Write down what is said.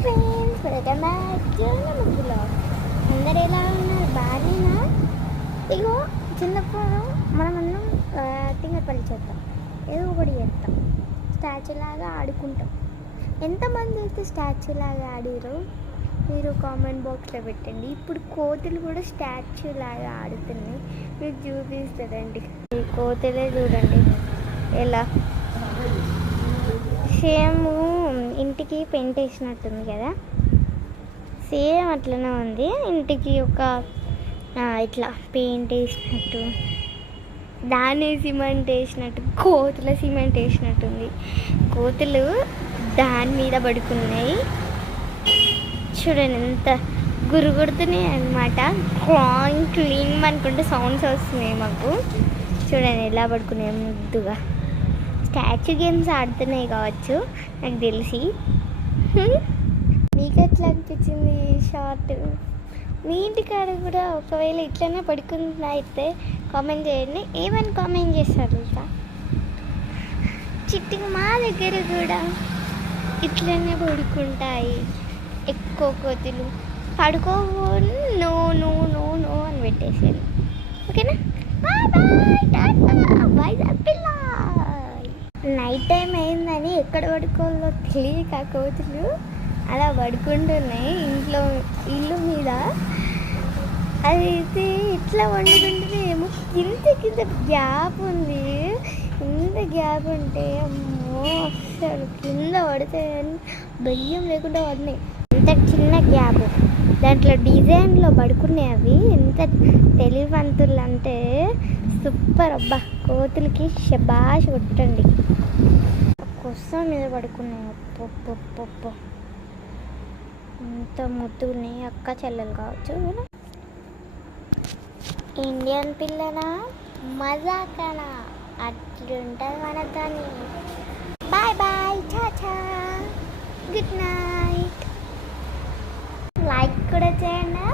Friends, welcome back to blog. అందరు ఎలా ఉన్నారు? బాగానేనా? ఇగో చిన్నప్పుడు మనమన్నం తింగపల్లి చేస్తాం, ఏదో ఒకటి చేస్తాం, స్టాచ్యూ లాగా ఆడుకుంటాం. ఎంతమంది అయితే స్టాచ్యూ లాగా ఆడిరు మీరు కామెంట్ బాక్స్లో పెట్టండి. ఇప్పుడు కోతులు కూడా స్టాచ్యూ లాగా ఆడుతున్నాయి, మీకు చూపిస్తారండి. ఈ కోతులే చూడండి ఎలా సేమ్ ఇంటికి పెయింట్ వేసినట్టుంది కదా, సేమ్ అట్లనే ఉంది. ఇంటికి ఒక ఇట్లా పెయింట్ వేసినట్టు, దాన్ని సిమెంట్ వేసినట్టు, కోతుల సిమెంట్ వేసినట్టుంది. కోతులు దాని మీద పడుకున్నాయి చూడండి, ఎంత గురుగుడుతున్నాయి అనమాట. క్లాంగ్ క్లీన్ అనుకుంటే సౌండ్స్ వస్తున్నాయి మాకు. చూడండి ఎలా పడుకున్నాయి ముద్దుగా. స్టాచ్యూ గేమ్స్ ఆడుతున్నాయి కావచ్చు నాకు తెలిసి. మీకు ఎట్లా అనిపించింది ఈ షార్ట్? మీ ఇంటికాడ కూడా ఒకవేళ ఇట్లనే పడుకుంటున్నా అయితే కామెంట్ చేయండి. ఏమని కామెంట్ చేస్తారు ఇంకా? చిట్టిగా మా దగ్గర కూడా ఇట్లనే పడుకుంటాయి ఎక్కువ కోతులు. పడుకోవు, నో నో నో నో అని పెట్టేసాను. ఓకేనా? బాయ్ బాయ్, టాటా, బాయ్ పిల్ల. నైట్ టైం అయిందని ఎక్కడ పడుకోవాలో తెలియక కోతులు అలా పడుకుంటున్నాయి ఇల్లు మీద. అయితే ఇట్లా వండుకుంటే ఏమో కింద గ్యాప్ ఉంది. ఇంత గ్యాప్ ఉంటే అమ్మో అసలు కింద పడితే భయం లేకుండా పడినాయి. ఎంత చిన్న గ్యాప్, దాంట్లో డిజైన్లో పడుకున్నాయి అవి. ఎంత తెలివివంతులు అంటే సూపర్. అబ్బా, కోతులకి శబాష్ కొట్టండి. కొస్స మీద పడుకున్నాయి. పొప్పు ఇంత ముద్దున్నాయి, అక్క చెల్లెలు కావచ్చు. ఇండియన్ పిల్లనా మజాకనా అట్లుంటుంది మనతోని. బాయ్ బాయ్, చాచా, గుడ్ నైట్. లైక్ కూడా చేయండి.